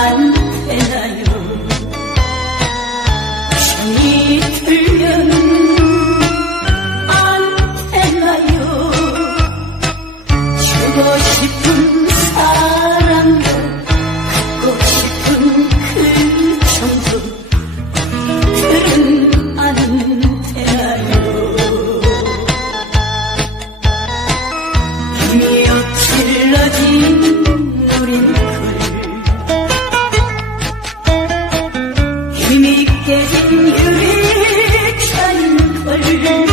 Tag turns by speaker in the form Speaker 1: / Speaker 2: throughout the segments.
Speaker 1: one. Kemik derin yürekten ölüm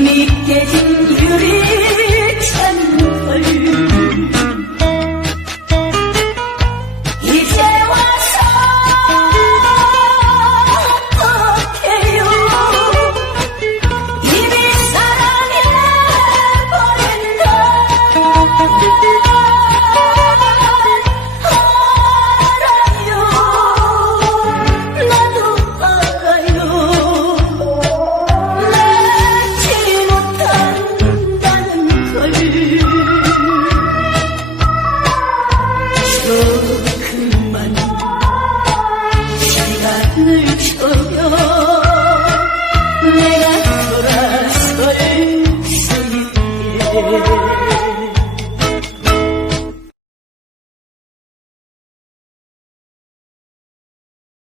Speaker 1: need